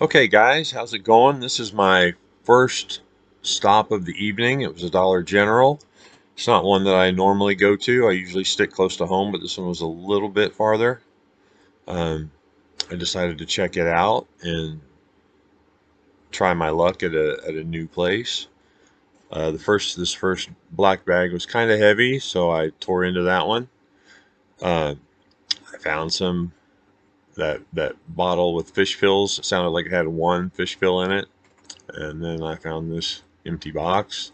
Okay, guys, how's it going? This is my first stop of the evening. It was a Dollar General. It's not one that I normally go to. I usually stick close to home, but this one was a little bit farther. Um, I decided to check it out and try my luck at a new place. This first black bag was kind of heavy, so I tore into that one. Uh, I found that bottle with fish fills. It sounded like it had one fish fill in it. And then I found this empty box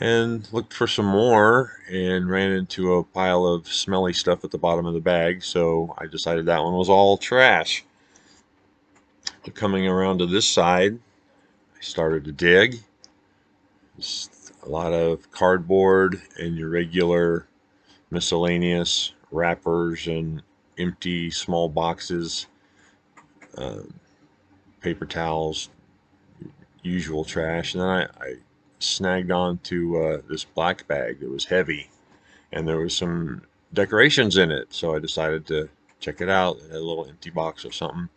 and looked for some more and ran into a pile of smelly stuff at the bottom of the bag. So I decided that one was all trash. Coming around to this side, I started to dig. Just a lot of cardboard and your regular miscellaneous wrappers and empty small boxes, uh, paper towels, usual trash. And then I snagged onto this black bag that was heavy, and there was some decorations in it. So I decided to check it out. It had a little empty box or something.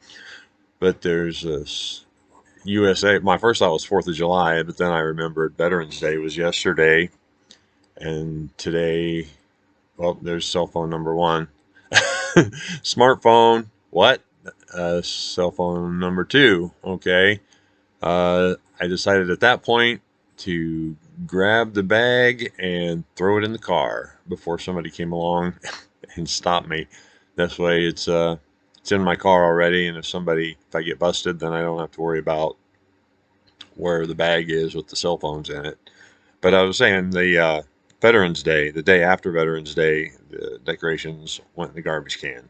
But there's this USA. My first thought was 4th of July, but then I remembered Veterans Day was yesterday, and today, well, there's cell phone number one. Smartphone, what? Cell phone number two. Okay. I decided at that point to grab the bag and throw it in the car before somebody came along and stopped me. This way, it's in my car already, and if I get busted, then I don't have to worry about where the bag is with the cell phones in it. But I was saying the Veterans Day, the day after Veterans Day, the decorations went in the garbage can,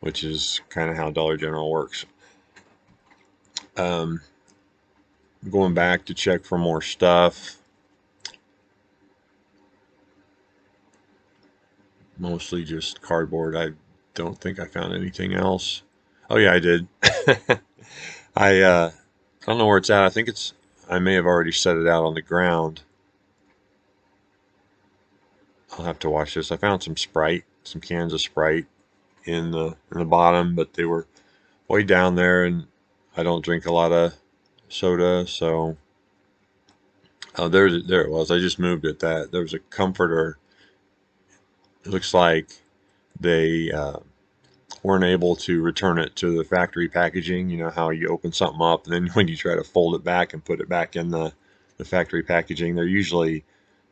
which is kind of how Dollar General works. Um, Going back to check for more stuff. Mostly just cardboard. I don't think I found anything else. Oh yeah, I did. I don't know where it's at. I may have already set it out on the ground. I'll have to watch this. I found some Sprite, some cans of Sprite in the bottom, but they were way down there, and I don't drink a lot of soda, so there it was. I just moved it. That there was a comforter. It looks like they weren't able to return it to the factory packaging. You know how you open something up, and then when you try to fold it back and put it back in the factory packaging, they're usually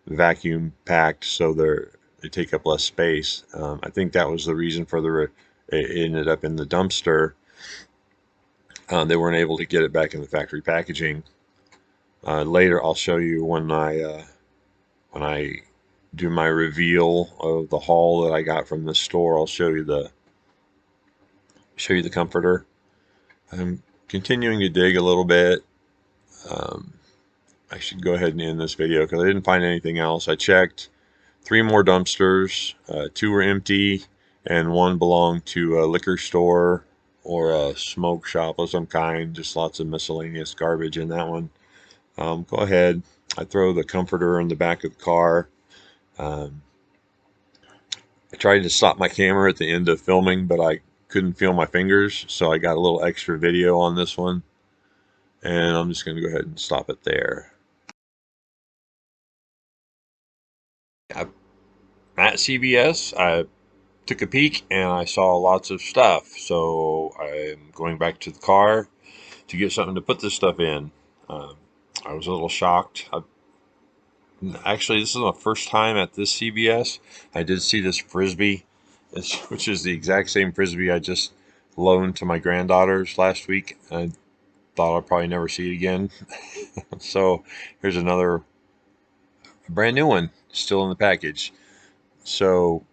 vacuum packed, so they take up less space. I think that was the reason for it ended up in the dumpster. They weren't able to get it back in the factory packaging. Later, I'll show you when I do my reveal of the haul that I got from the store. I'll show you the comforter. I'm continuing to dig a little bit. Um, I should go ahead and end this video because I didn't find anything else. I checked 3 more dumpsters. 2 were empty, and 1 belonged to a liquor store or a smoke shop of some kind. Just lots of miscellaneous garbage in that one. Go ahead. I throw the comforter in the back of the car. Um, I tried to stop my camera at the end of filming, but I couldn't feel my fingers, so I got a little extra video on this one. And I'm just going to go ahead and stop it there. I'm at CVS. I took a peek and I saw lots of stuff, so I'm going back to the car to get something to put this stuff in. Um, I was a little shocked. Actually, this is my first time at this CVS. I did see this frisbee, which is the exact same frisbee I just loaned to my granddaughters last week. I thought I'd probably never see it again. So here's another brand new one, still in the package. So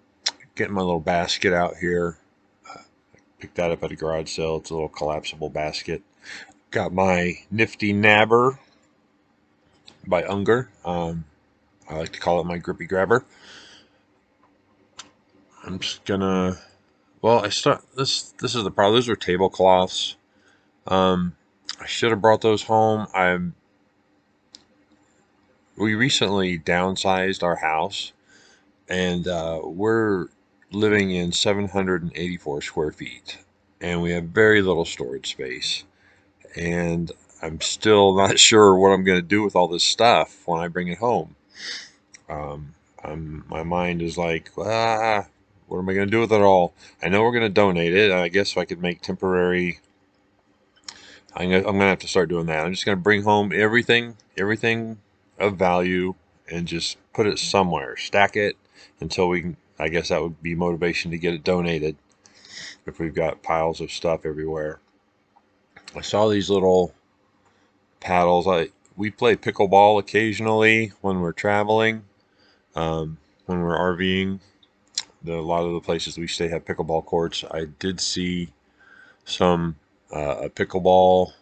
getting my little basket out here. Picked that up at a garage sale. It's a little collapsible basket. Got my nifty nabber by Unger. I like to call it my grippy grabber. I'm just gonna. Well, I start this. This is the problem. Those are tablecloths. Um, I should have brought those home. We recently downsized our house, and we're living in 784 square feet. and we have very little storage space. And I'm still not sure what I'm going to do with all this stuff when I bring it home. Um, my mind is like, what am I going to do with it all? I know we're going to donate it. I guess I could make temporary. I'm gonna have to start doing that. I'm just gonna bring home everything of value, and just put it somewhere, stack it until we can. I guess that would be motivation to get it donated if we've got piles of stuff everywhere. I saw these little paddles. We play pickleball occasionally when we're traveling, when we're RVing. A lot of the places we stay have pickleball courts. I did see some a pickleball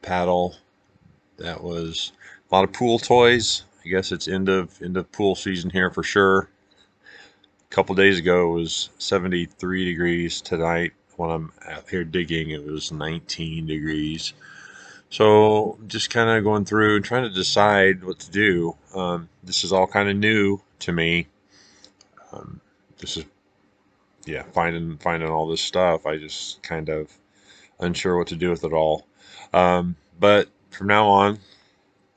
paddle. That was a lot of pool toys. I guess it's end of pool season here for sure. A couple days ago it was 73 degrees. Tonight when I'm out here digging it was 19 degrees. So just kind of going through and trying to decide what to do. This is all kind of new to me. Um, this is yeah, finding all this stuff. I just kind of unsure what to do with it all. But from now on,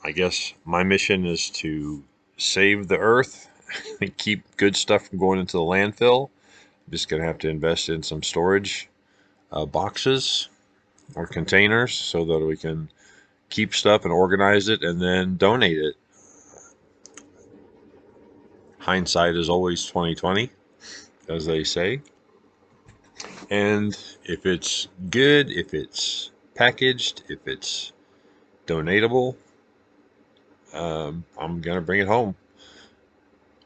I guess my mission is to save the earth and keep good stuff from going into the landfill. I'm just going to have to invest in some storage boxes or containers so that we can keep stuff and organize it and then donate it. Hindsight is always 2020, as they say. And if it's good, if it's packaged, if it's donatable, I'm going to bring it home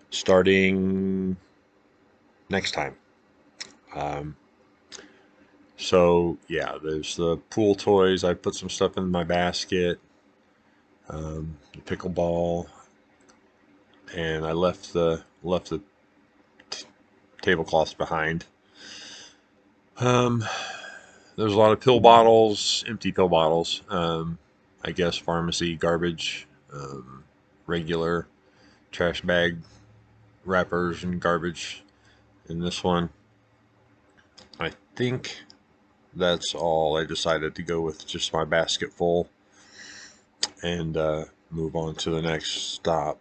starting next time. Um, So yeah, there's the pool toys. I put some stuff in my basket, the pickleball, and I left the tablecloths behind. Um, there's a lot of pill bottles, empty pill bottles. I guess pharmacy garbage, regular trash bag wrappers and garbage in this one. I think that's all. I decided to go with just my basket full and move on to the next stop.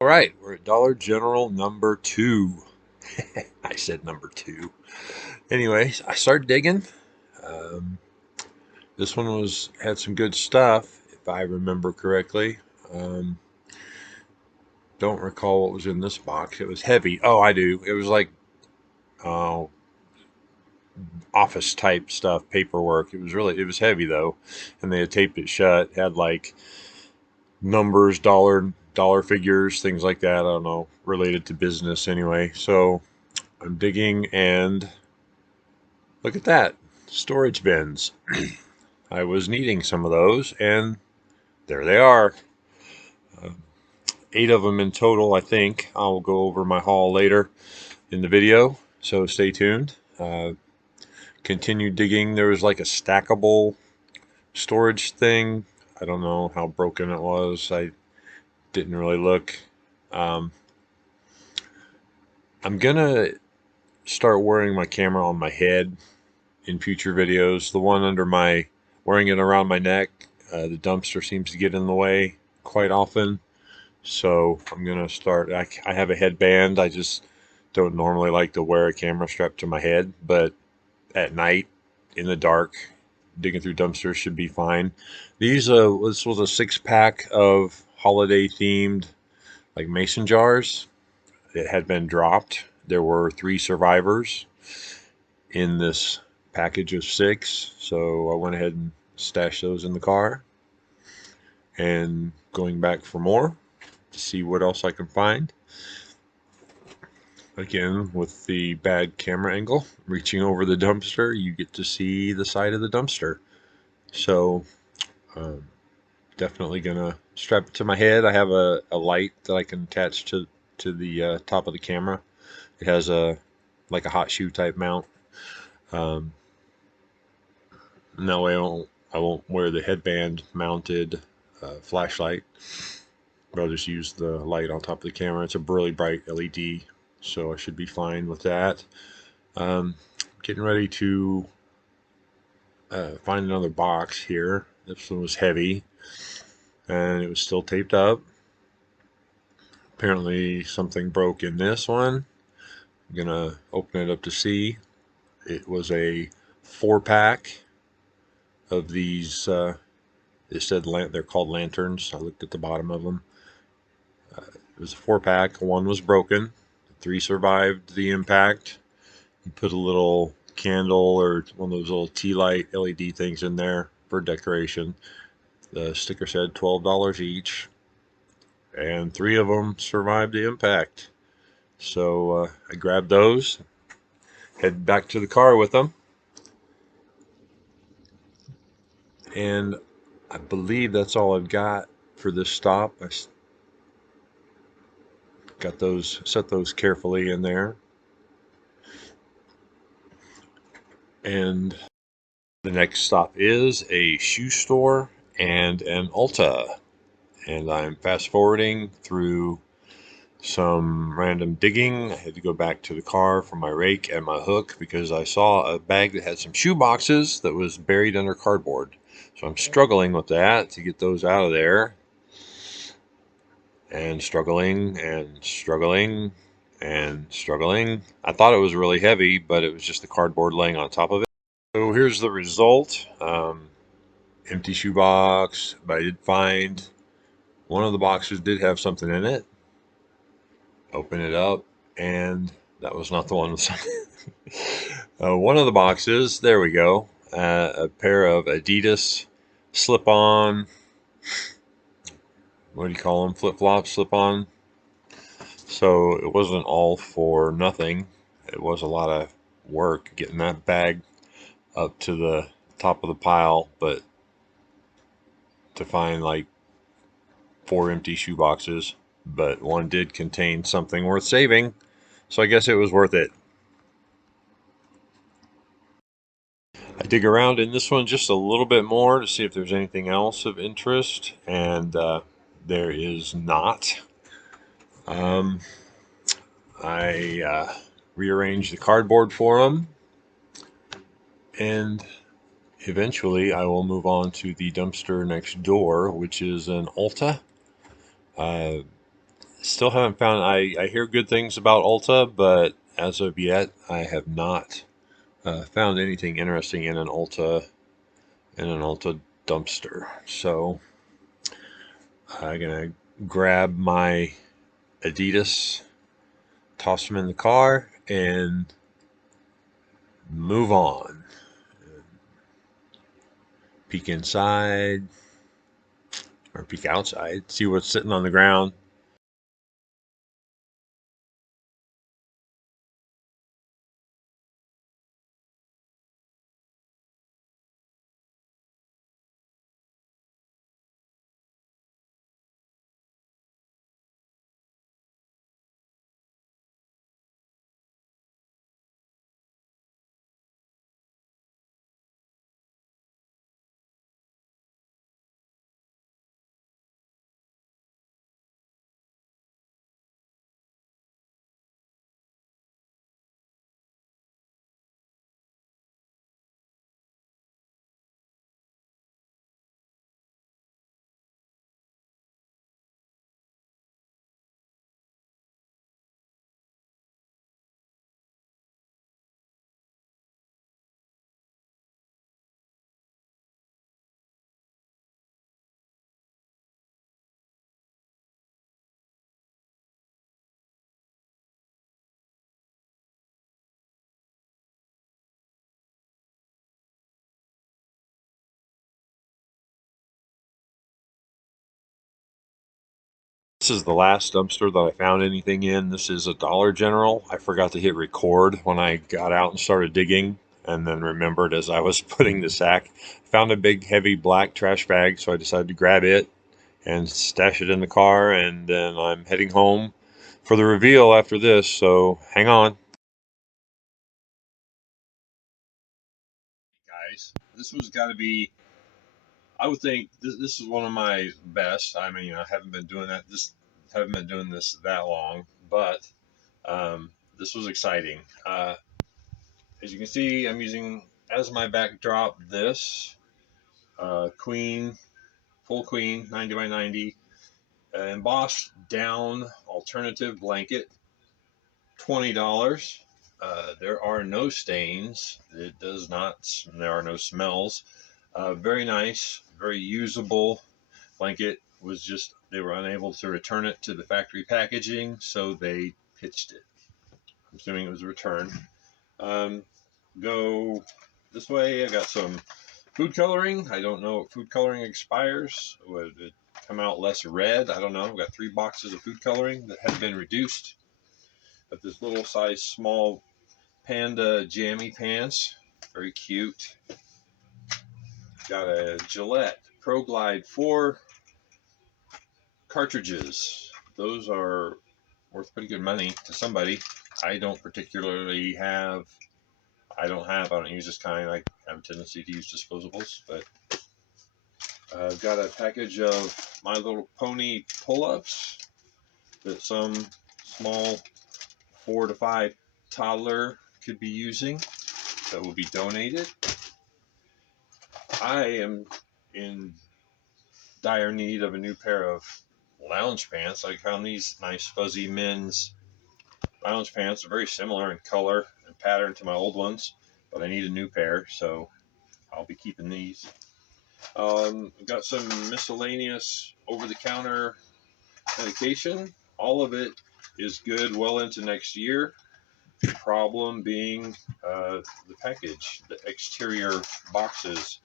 All right, we're at Dollar General number two. I said number two. Anyways, I started digging. Um, this one had some good stuff, if I remember correctly. Um, don't recall what was in this box. It was heavy. Oh, I do. It was like uh, office type stuff, paperwork. It was heavy though, and they had taped it shut. It had like numbers, dollar figures, things like that. I don't know, related to business anyway. So I'm digging, and look at that, storage bins. I was needing some of those, and there they are. Uh, 8 of them in total, I think. I'll go over my haul later in the video, so stay tuned. Continue digging. There was like a stackable storage thing. I don't know how broken it was. I didn't really look. Um, I'm gonna start wearing my camera on my head in future videos. The one under wearing it around my neck, the dumpster seems to get in the way quite often. So I'm going to start. I have a headband. I just don't normally like to wear a camera strapped to my head, but at night in the dark, digging through dumpsters should be fine. This was a 6-pack of holiday themed like mason jars. It had been dropped. There were 3 survivors in this package of 6, so I went ahead and stashed those in the car, and going back for more to see what else I can find. Again, with the bad camera angle, reaching over the dumpster, you get to see the side of the dumpster. So, um, definitely gonna strap it to my head. I have a light that I can attach to the top of the camera. It has a like a hot shoe type mount. Um, and that way I won't wear the headband mounted flashlight. But I'll just use the light on top of the camera. It's a really bright LED, so I should be fine with that. Um, Getting ready to find another box here. This one was heavy and it was still taped up. Apparently, something broke in this one. I'm gonna open it up to see. It was a 4 pack of these. It said they're called lanterns. I looked at the bottom of them. It was a 4 pack. One was broken. Three survived the impact. You put a little candle or one of those little tea light LED things in there for decoration. The sticker said $12 each, and three of them survived the impact. So I grabbed those, headed back to the car with them, and I believe that's all I've got for this stop. I got those, set those carefully in there, and the next stop is a shoe store and an Ulta. And I'm fast forwarding through some random digging. I had to go back to the car for my rake and my hook because I saw a bag that had some shoe boxes that was buried under cardboard. So I'm struggling with that to get those out of there, and struggling and struggling and struggling. I thought it was really heavy, but it was just the cardboard laying on top of it. So here's the result. Empty shoebox, but I did find one of the boxes did have something in it. Open it up, and that was not the one with something. One of the boxes, there we go. A pair of Adidas slip-on. What do you call them? Flip-flop, slip-on. So it wasn't all for nothing. It was a lot of work getting that bag up to the top of the pile, but to find like 4 empty shoe boxes, but one did contain something worth saving, so I guess it was worth it. I dig around in this one just a little bit more to see if there's anything else of interest, and there is not. Um, I rearranged the cardboard for them, and eventually I will move on to the dumpster next door, which is an Ulta. Uh, Still haven't found. I hear good things about Ulta, but as of yet, I have not found anything interesting in an Ulta dumpster. So I'm gonna grab my Adidas, toss them in the car, and move on. Peek inside or peek outside, see what's sitting on the ground. This is the last dumpster that I found anything in. This is a Dollar General. I forgot to hit record when I got out and started digging, and then remembered as I was putting the sack. Found a big, heavy black trash bag, so I decided to grab it and stash it in the car, and then I'm heading home for the reveal after this, so hang on. Guys, this was got to be, I would think this is one of my best. I mean, I haven't been doing this that long, but this was exciting. As you can see, I'm using as my backdrop this queen, full queen, 90 by 90, embossed down alternative blanket, $20. There are no stains. It does not. There are no smells. Very nice, very usable blanket. Was just they were unable to return it to the factory packaging, so they pitched it. I'm assuming it was a return. Go this way. I got some food coloring. I don't know if food coloring expires. Would it come out less red? I don't know. I've got 3 boxes of food coloring that have been reduced. But this little size small panda jammy pants, very cute. Got a Gillette Pro Glide 4 cartridges. Those are worth pretty good money to somebody. I don't particularly have. I don't use this kind. I have a tendency to use disposables, but I've got a package of My Little Pony pull-ups that some small 4 to 5 toddler could be using that will be donated. I am in dire need of a new pair of lounge pants. I found these nice fuzzy men's lounge pants. They're very similar in color and pattern to my old ones, but I need a new pair, so I'll be keeping these. I've got some miscellaneous over-the-counter medication. All of it is good well into next year. Problem being the package. The exterior boxes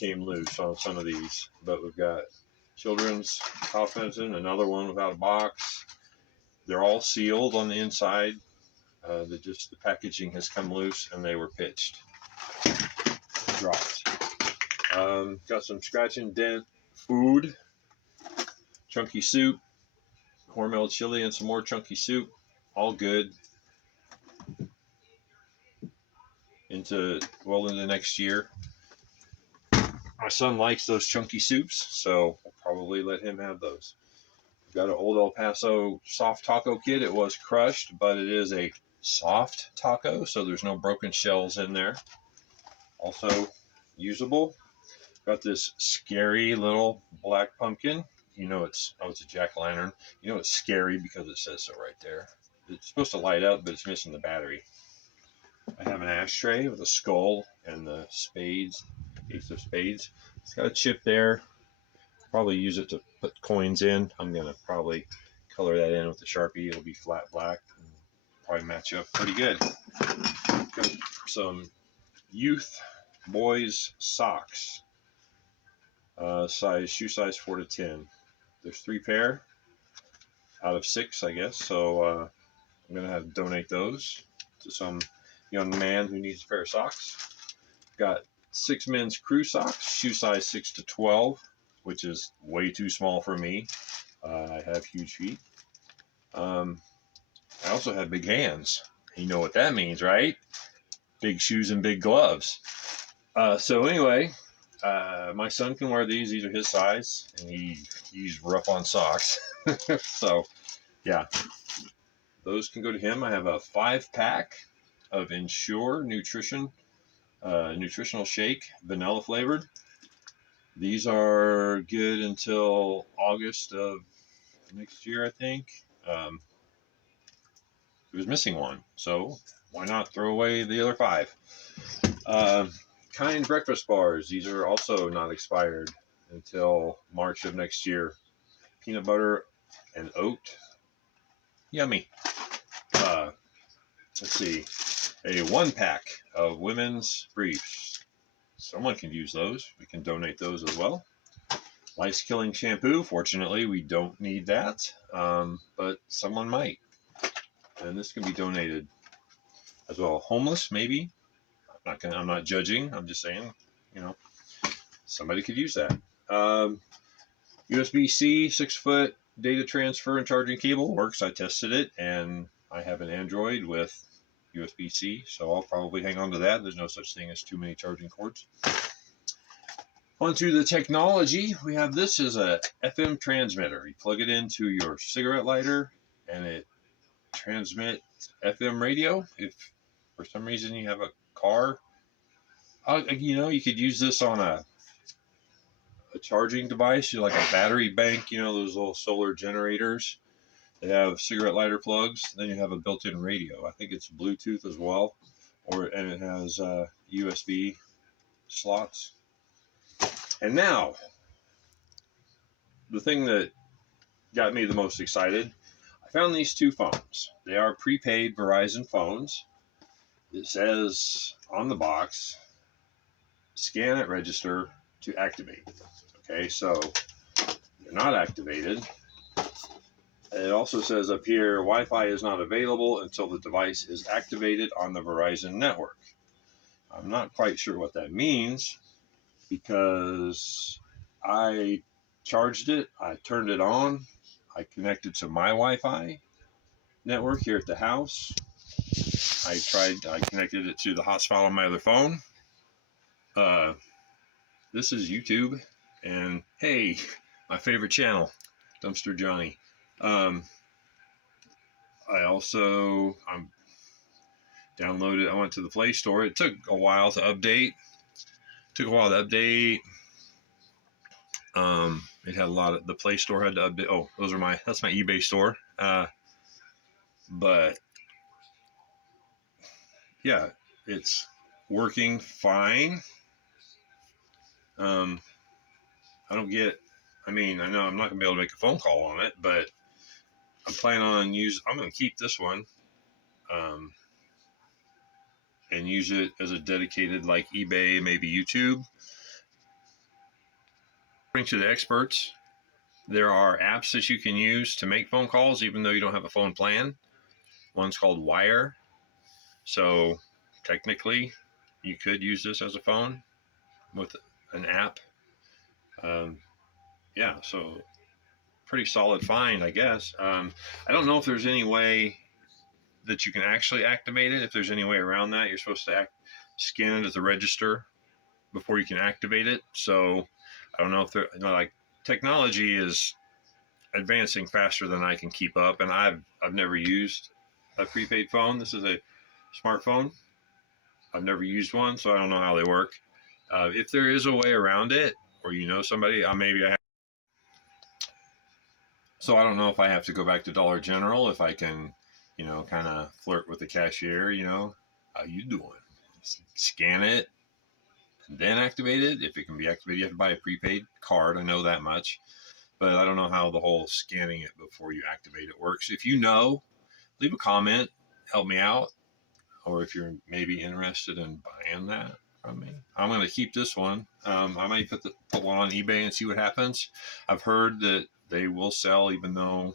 came loose on some of these, but we've got children's cough medicine, another one without a box. They're all sealed on the inside. The packaging has come loose and they were pitched, dropped. Got some scratch and dent food, chunky soup, Hormel chili, and some more chunky soup. All good. Into next year. My son likes those chunky soups, so I'll probably let him have those. Got an old El Paso soft taco kit. It was crushed, but it is a soft taco, so there's no broken shells in there. Also usable. Got this scary little black pumpkin. It's a jack-o'-lantern. It's scary because it says so right there. It's supposed to light up, but it's missing the battery. I have an ashtray with a skull and the spades, ace of spades. It's got a chip there. Probably use it to put coins in. I'm going to probably color that in with the Sharpie. It'll be flat black. And probably match up pretty good. Got some youth boys socks. Shoe size 4 to 10. There's 3 pair out of 6, I guess. So I'm going to have to donate those to some young man who needs a pair of socks. Got 6 men's crew socks, shoe size 6 to 12, which is way too small for me. I have huge feet. I also have big hands. You know what that means, right? Big shoes and big gloves. So anyway, my son can wear these. These are his size, and he's rough on socks. So, yeah, those can go to him. I have a 5-pack of Ensure nutritional shake, vanilla flavored. These are good until August of next year, I think. It was missing one, so why not throw away the other 5? Kind breakfast bars. These are also not expired until March of next year. Peanut butter and oat. Yummy. Let's see. A 1-pack of women's briefs. Someone can use those. We can donate those as well. Lice killing shampoo. Fortunately, we don't need that, but someone might. And this can be donated as well. Homeless, maybe. I'm not judging. I'm just saying, somebody could use that. USB-C 6-foot data transfer and charging cable works. I tested it, and I have an Android with USB-C, so I'll probably hang on to that. There's no such thing as too many charging cords. Onto the technology. We have this as a FM transmitter. You plug it into your cigarette lighter, and it transmit FM radio. If for some reason you have a car, you could use this on a charging device, like a battery bank, those little solar generators. They have cigarette lighter plugs. Then you have a built-in radio. I think it's Bluetooth as well, and it has USB slots. And now, the thing that got me the most excited, I found these two phones. They are prepaid Verizon phones. It says on the box, scan at register to activate. Okay, so they're not activated. It also says up here, Wi-Fi is not available until the device is activated on the Verizon network. I'm not quite sure what that means because I charged it, I turned it on, I connected to my Wi-Fi network here at the house. I connected it to the hotspot on my other phone. This is YouTube, and hey, my favorite channel, Dumpster Johnny. I'm downloaded. I went to the Play Store. It took a while to update. It had a lot of the Play Store had to update. Oh, that's my eBay store. But yeah, it's working fine. I don't get. I mean, I know I'm not gonna be able to make a phone call on it, but I'm planning on I'm gonna keep this one, and use it as a dedicated, like eBay, maybe YouTube. According to the experts, there are apps that you can use to make phone calls, even though you don't have a phone plan. One's called Wire. So technically, you could use this as a phone with an app. Yeah, so pretty solid find, I guess. I don't know if there's any way that you can actually activate it. If there's any way around that, you're supposed to scan it at the register before you can activate it. So I don't know if like technology is advancing faster than I can keep up, and I've never used a prepaid phone. This is a smartphone. I've never used one, so I don't know how they work. If there is a way around it, or somebody, maybe I have. So I don't know if I have to go back to Dollar General, if I can, kind of flirt with the cashier, how you doing? Scan it and then activate it. If it can be activated, you have to buy a prepaid card. I know that much, but I don't know how the whole scanning it before you activate it works. If you know, leave a comment, help me out, or if you're maybe interested in buying that from me. I'm going to keep this one. I might put one on eBay and see what happens. I've heard that they will sell even though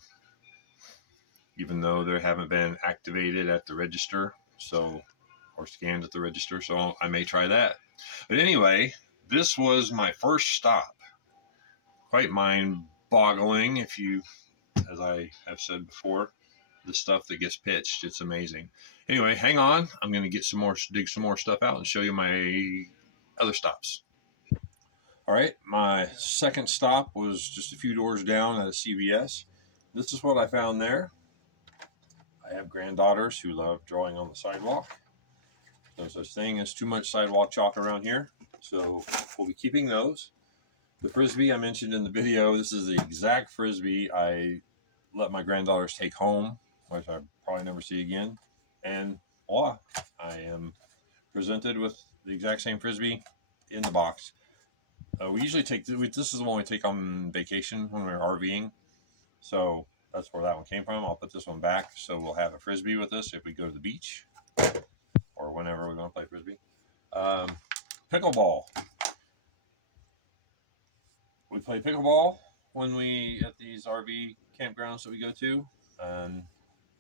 they haven't been activated at the register, or scanned at the register. So I may try that. But anyway, this was my first stop. Quite mind-boggling, as I have said before, the stuff that gets pitched. It's amazing. Anyway, hang on. I'm going to dig some more stuff out and show you my other stops. All right, my second stop was just a few doors down at a CVS. This is what I found there. I have granddaughters who love drawing on the sidewalk. No such thing as too much sidewalk chalk around here, so we'll be keeping those. The Frisbee I mentioned in the video, this is the exact Frisbee I let my granddaughters take home, which I probably never see again. And voila, I am presented with the exact same Frisbee in the box. We usually this is the one we take on vacation when we're RVing. So that's where that one came from. I'll put this one back so we'll have a Frisbee with us if we go to the beach or whenever we want to play Frisbee. Pickleball. We play pickleball when at these RV campgrounds that we go to.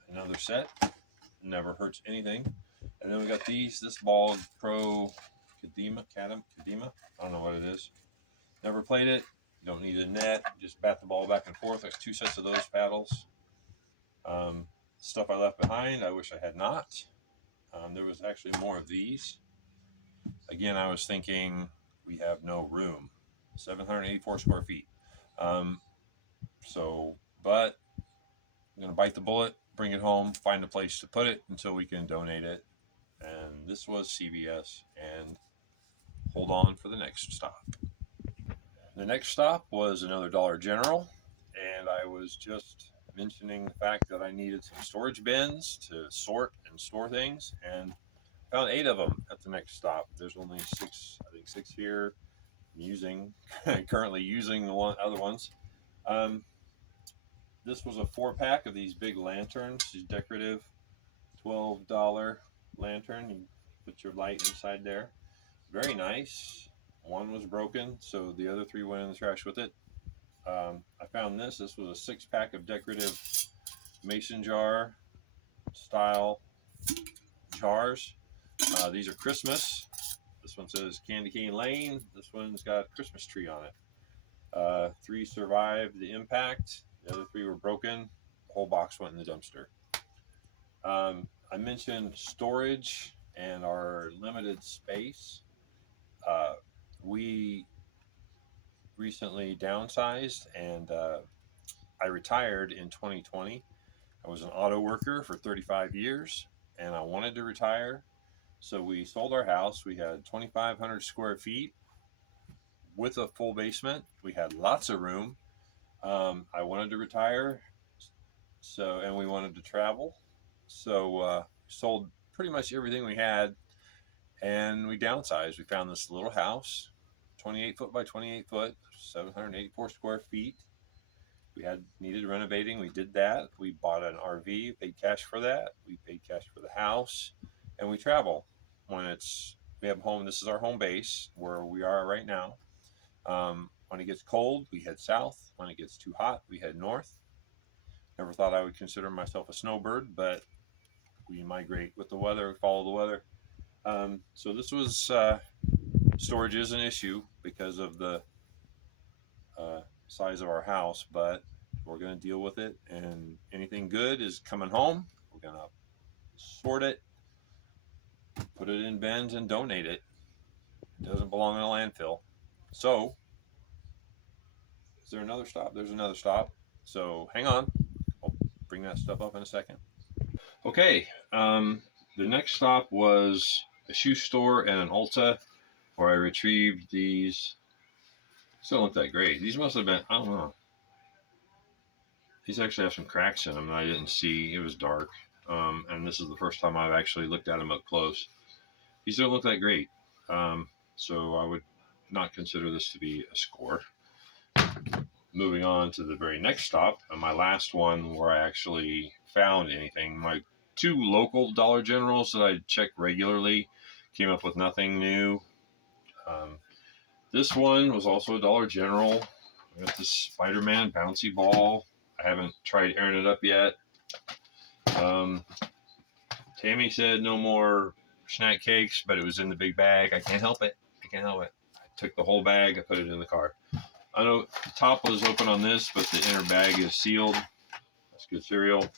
Another set. Never hurts anything. And then we got this ball, Pro Kadima. I don't know what it is. Never played it. You don't need a net. Just bat the ball back and forth. There's 2 sets of those paddles. Stuff I left behind, I wish I had not. There was actually more of these. Again, I was thinking we have no room. 784 square feet. But I'm going to bite the bullet, bring it home, find a place to put it until we can donate it. And this was CVS. And hold on for the next stop. The next stop was another Dollar General, and I was just mentioning the fact that I needed some storage bins to sort and store things, and found 8 of them at the next stop. There's only 6, I think 6 here. I'm using currently using the other ones. Um, this was a 4-pack of these big lanterns, these decorative $12 lantern. You put your light inside there. Very nice. One was broken, so the other 3 went in the trash with it. I found this. This was a 6-pack of decorative mason jar style jars. These are Christmas. This one says Candy Cane Lane. This one's got a Christmas tree on it. 3 survived the impact. The other 3 were broken. The whole box went in the dumpster. I mentioned storage and our limited space. We recently downsized, and I retired in 2020. I was an auto worker for 35 years, and I wanted to retire. So we sold our house. We had 2,500 square feet with a full basement. We had lots of room. I wanted to retire, and we wanted to travel. So sold pretty much everything we had, and we downsized. We found this little house, 28 foot by 28 foot, 784 square feet. We had needed renovating. We did that. We bought an RV, paid cash for that. We paid cash for the house, and we travel when we have home. This is our home base where we are right now. When it gets cold, we head south. When it gets too hot, we head north. Never thought I would consider myself a snowbird, but we migrate with the weather, follow the weather. So this was storage is an issue because of the size of our house, but we're going to deal with it. And anything good is coming home. We're going to sort it, put it in bins, and donate it. It doesn't belong in a landfill. So, is there another stop? There's another stop. So, hang on. I'll bring that stuff up in a second. Okay. The next stop was a shoe store and an Ulta where I retrieved these. Still not that great. These must have been, I don't know. These actually have some cracks in them that I didn't see. It was dark. And this is the first time I've actually looked at them up close. These don't look that great. So I would not consider this to be a score. Moving on to the very next stop, and my last one where I actually found anything. My 2 local Dollar Generals that I check regularly came up with nothing new. This one was also a Dollar General. I got this Spider-Man bouncy ball. I haven't tried airing it up yet. Tammy said no more snack cakes, but it was in the big bag. I can't help it. I took the whole bag. I put it in the car. I know the top was open on this, but the inner bag is sealed. That's good cereal.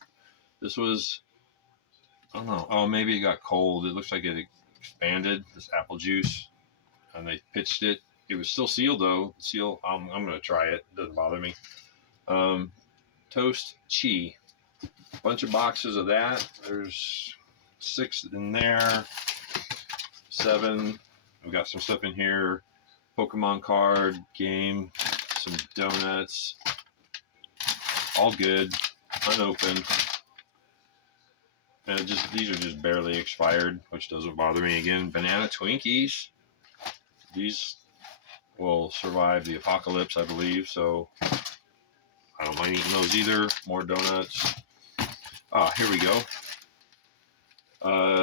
This was, I don't know. Oh, maybe it got cold. It looks like it expanded, this apple juice, and they pitched it. It was still sealed though. I'm going to try it. It doesn't bother me. Toast Chi. Bunch of boxes of that. There's 6 in there. 7. We've got some stuff in here. Pokemon card, game, some donuts. All good. Unopened. And these are just barely expired, which doesn't bother me. Again, banana Twinkies. These will survive the apocalypse, I believe. So I don't mind eating those either. More donuts. Here we go.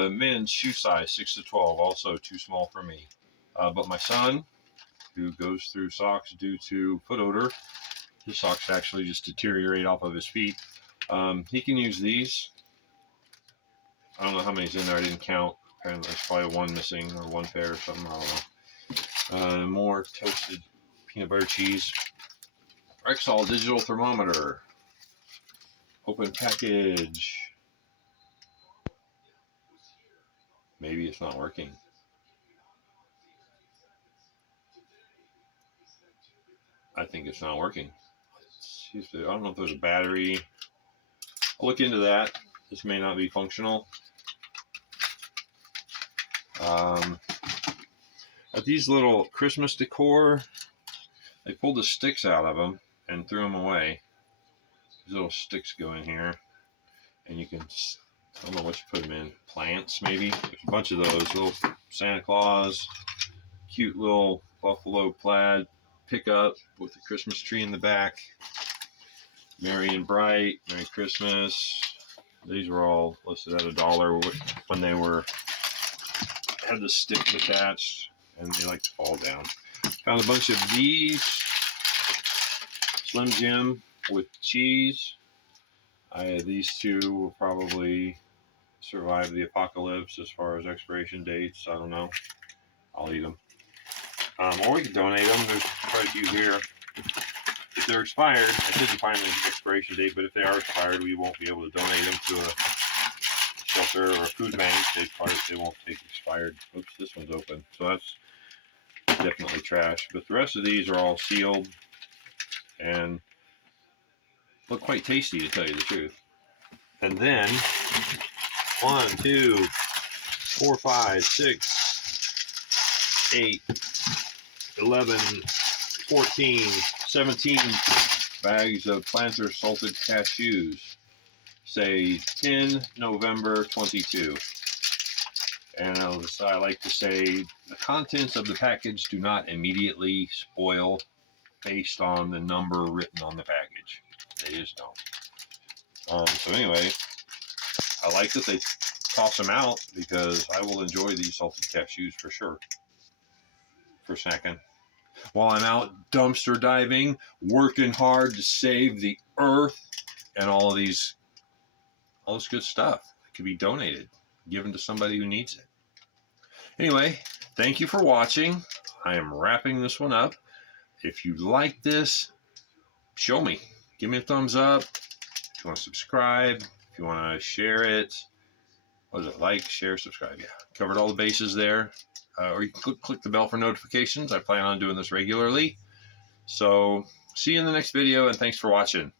Men's shoe size 6 to 12, also too small for me. But my son, who goes through socks due to foot odor, his socks actually just deteriorate off of his feet. He can use these. I don't know how many's in there. I didn't count. Apparently, there's probably 1 missing or 1 pair or something. I don't know. More toasted peanut butter cheese. Rexall digital thermometer. Open package. Maybe it's not working. I think it's not working. I don't know if there's a battery. I'll look into that. This may not be functional. But these little Christmas decor, they pulled the sticks out of them and threw them away. These little sticks go in here, and you can, I don't know what you put them in, plants maybe. There's a bunch of those, little Santa Claus, cute little buffalo plaid pickup with the Christmas tree in the back. Merry and Bright, Merry Christmas. These were all listed at $1 when they had the sticks attached, and they like to fall down. Found a bunch of these Slim Jim with cheese. These two will probably survive the apocalypse as far as expiration dates. I don't know. I'll eat them. Or we could donate them. There's quite a few here. If they're expired, I couldn't find the expiration date, but if they are expired, we won't be able to donate them to a shelter or a food bank. They won't take expired. Oops, this one's open. So that's definitely trash. But the rest of these are all sealed and look quite tasty, to tell you the truth. And then 1, 2, 4, 5, 6, 8, 11, 14, 17 bags of planter salted cashews. Say 10 November 22. And as I like to say, the contents of the package do not immediately spoil based on the number written on the package. They just don't. So anyway, I like that they toss them out because I will enjoy these salted cashews for sure for snacking. While I'm out dumpster diving, working hard to save the earth and all this good stuff that could be donated, given to somebody who needs it. Anyway, thank you for watching. I am wrapping this one up. If you like this, show me. Give me a thumbs up. If you want to subscribe, if you want to share it, what is it? Like, share, subscribe. Yeah, covered all the bases there. Or you can click the bell for notifications. I plan on doing this regularly. So see you in the next video, and thanks for watching.